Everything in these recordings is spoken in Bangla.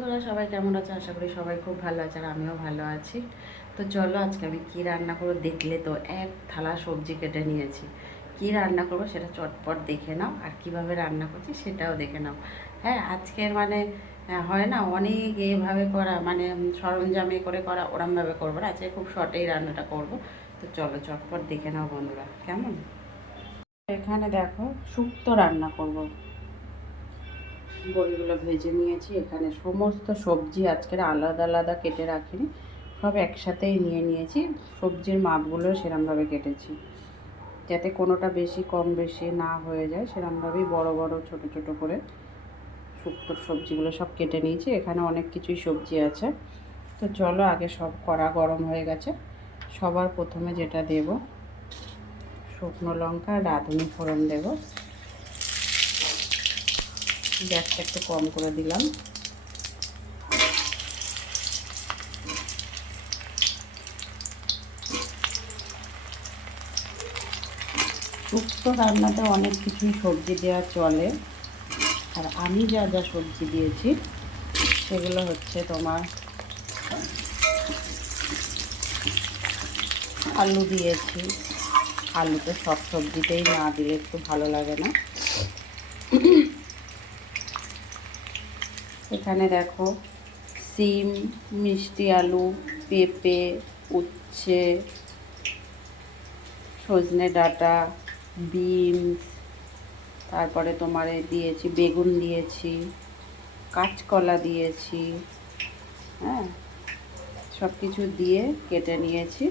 বন্ধুরা সবাই কেমন আছে? আশা করি সবাই খুব ভালো আছে আর আমিও ভালো আছি। তো চলো আজকে আমি কী রান্না করবো দেখলে তো, এক থালা সবজি কেটে নিয়েছি। কী রান্না করবো সেটা চটপট দেখে নাও, আর কিভাবে রান্না করছি সেটাও দেখে নাও। হ্যাঁ, আজকের মানে হয় না অনেক এভাবে করা, মানে সরঞ্জামে করে করা, ওরমভাবে করবো না। আজকে খুব শর্টেই রান্নাটা করব। তো চলো চটপট দেখে নাও বন্ধুরা, কেমন? এখানে দেখো শুক্তো রান্না করব। বড়িগুলো ভেজে নিয়েছি। এখানে সমস্ত সবজি আজকের আলাদা আলাদা কেটে রাখিনি, সব একসাথেই নিয়ে নিয়েছি। সবজির মাপগুলো সেরমভাবে কেটেছি, যাতে কোনোটা বেশি কম বেশি না হয়ে যায়। সেরমভাবেই বড় বড় ছোট ছোট করে শুক্তোর সবজিগুলো সব কেটে নিয়েছি। এখানে অনেক কিছুই সবজি আছে। তো চলো আগে সব কড়া গরম হয়ে গেছে। সবার প্রথমে যেটা দেব, শুকনো লঙ্কা আর রাঁধুনি ফোড়ন দেব। গ্যাসটা একটু কম করে দিলাম। শুক্তো রান্নাতে অনেক কিছুই সবজি দেওয়া চলে, আর আমি যা যা সবজি দিয়েছি সেগুলো হচ্ছে তোমার আলু দিয়েছি। আলু তো সব সবজিতেই না দিলে একটু ভালো লাগে না। এখানে দেখো সিম, মিষ্টি আলু, পেঁপে, উচ্ছে, সজনে ডাঁটা, বিনস, তারপরে তোমার দিয়েছি বেগুন দিয়েছি, কাঁচকলা দিয়েছি। হ্যাঁ, সব কিছু দিয়ে কেটে নিয়েছি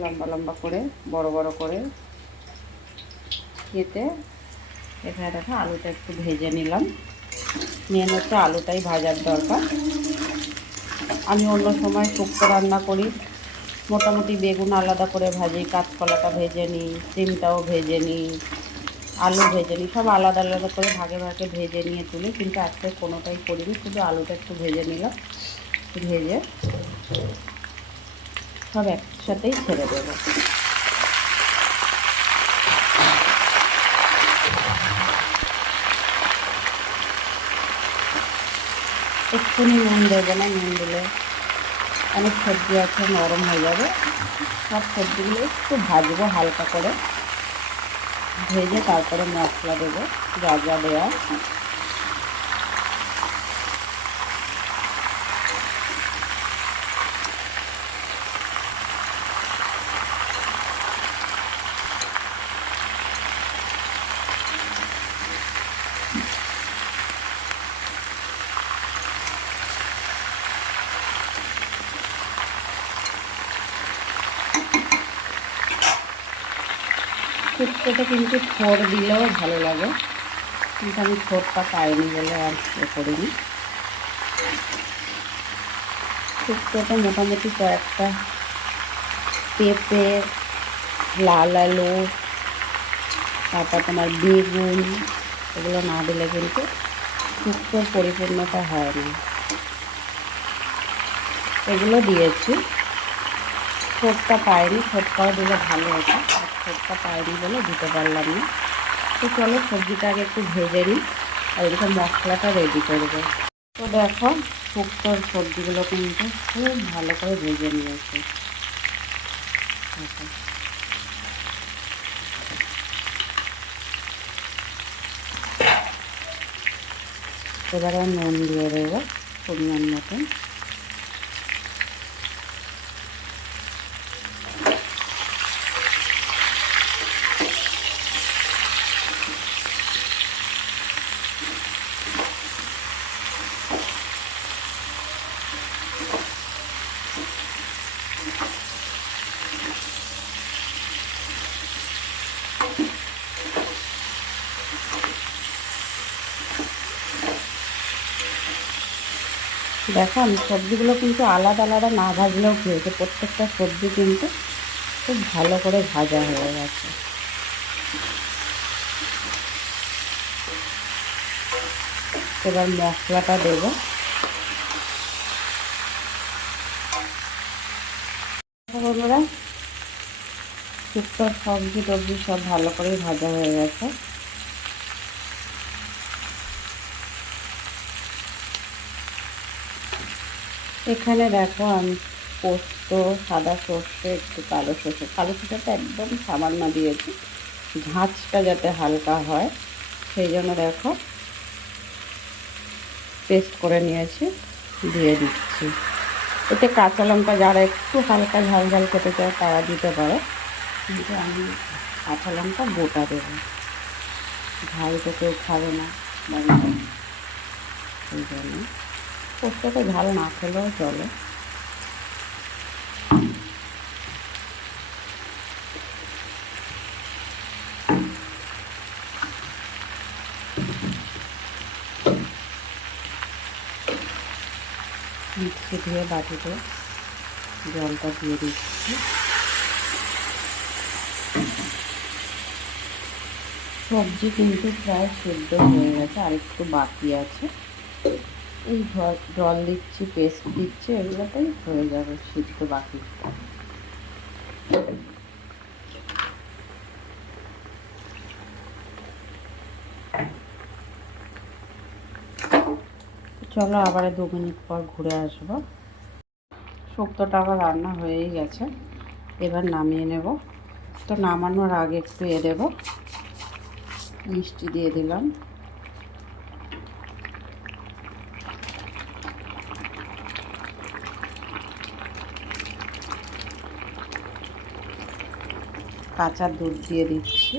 লম্বা লম্বা করে, বড় বড় করে কেটে। এখানে দেখো আলুটা একটু ভেজে নিলাম। মেন হচ্ছে আলুটাই ভাজার দরকার। আমি অন্য সময় শুক্তো রান্না করি, মোটামুটি বেগুন আলাদা করে ভাজি, কাঁচকলাটা ভেজে নিই, সিমটাও ভেজে নিই, আলু ভেজে নিই, সব আলাদা আলাদা করে ভাগে ভাগে ভেজে নিয়ে তুলি। কিন্তু আজকে কোনোটাই করিনি, শুধু আলুটা একটু ভেজে নিলাম। ভেজে সব একসাথেই ছেড়ে দেবো। একটুখানি নুন দেবো না, নুন দিলে অনেক সবজি আছে নরম হয়ে যাবে। সব সবজিগুলো একটু ভাজবো হালকা করে, ভেজে তারপরে মশলা দেবো যা যা দেওয়া। শুক্তোতে কিন্তু থোড় দিলেও ভালো লাগে, কিন্তু আমি থোড়টা পাইনি বলে আর করিনি। শুক্তোতে মোটামুটি কয়েকটা পেঁপে, লাল আলু, তারপর তোমার বেগুন, এগুলো না দিলে কিন্তু শুক্তোর পরিপূর্ণতা হয় না। এগুলো দিয়েছি। ঠোঁটটা পাইনি, ঠোঁটটাও দিলে ভালো হতো, ঠোঁটটা পাইনি বলে দিতে পারলাম না। তো চলো সবজিটা আগে একটু ভেজে নিই, আর এদিকে মশলাটা রেডি করবো। তো দেখো শুক্তোর সবজিগুলো কিন্তু খুব ভালো করে ভেজে নিয়েছে। এবারে নুন দিয়ে দেবো পরিমাণ মতন। দেখো আমি সবজিগুলো কিন্তু আলাদা আলাদা না ভাজলেও খেয়েছে, প্রত্যেকটা সবজি কিন্তু খুব ভালো করে ভাজা হয়ে গেছে। এবার মশলাটা দেবো। বন্ধুরা শুক্তোর সবজি টবজি সব ভালো করে ভাজা হয়ে গেছে। এখানে দেখো আমি পোস্ত, সাদা সর্ষে, একটু কালো সর্ষেটা একদম সামান্য দিয়েছি, ঝাঁঝটা যাতে হালকা হয় সেই জন্য দেখো পেস্ট করে নিয়েছি, দিয়ে দিচ্ছি। এতে কাঁচা লঙ্কা যারা একটু হালকা ঝাল ঝাল খেতে চায় তারা দিতে পারে, কিন্তু আমি কাঁচা লঙ্কা গোটা দেবো, ঝাল তো কেউ খাবে না বাড়িতে, সেই জন্য পোস্তটা ঝাল না খেলেও চলে। মিক্সি দিয়ে বাটিতে জলটা দিয়ে দিচ্ছি। সবজি কিন্তু প্রায় সেদ্ধ হয়ে গেছে, আর একটু বাকি আছে। এই জল দিচ্ছি, পেস্ট দিচ্ছি, এগুলোতেই হয়ে যাবে সিদ্ধ বাকি। চলো আবার 2 মিনিট পর ঘুরে আসবো। শুক্তোটা আবার রান্না হয়েই গেছে, এবার নামিয়ে নেব। তো নামানোর আগে একটু দেবো, মিষ্টি দিয়ে দিলাম। কাঁচা দুধ দিয়ে দিচ্ছি।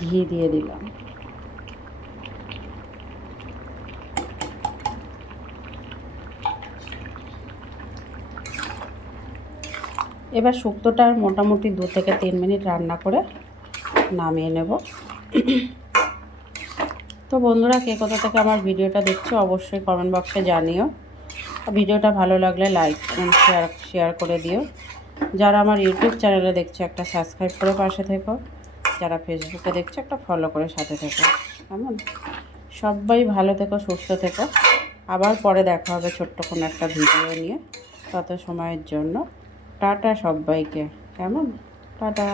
ঘি দিয়ে দিলাম। এবার শুক্তোটার মোটামুটি 2 থেকে 3 মিনিট রান্না করে নামিয়ে নেব। তো বন্ধুরা, কে কোথা থেকে আমার ভিডিওটা দেখছো অবশ্যই কমেন্ট বক্সে জানিও। ভিডিওটা ভালো লাগলে লাইক কমেন্ট শেয়ার করে দিও। যারা আমার ইউটিউব চ্যানেলে দেখছো একটা সাবস্ক্রাইব করে পাশে থেকো, যারা ফেসবুকে দেখছো একটা ফলো করে সাথে থেকো। কেমন? সবাই ভালো থেকো, সুস্থ থেকো। আবার পরে দেখা হবে ছোট্ট কোনো একটা ভিডিও নিয়ে। তত সময়ের জন্য টাটা সবাইকে। কেমন? টাটা।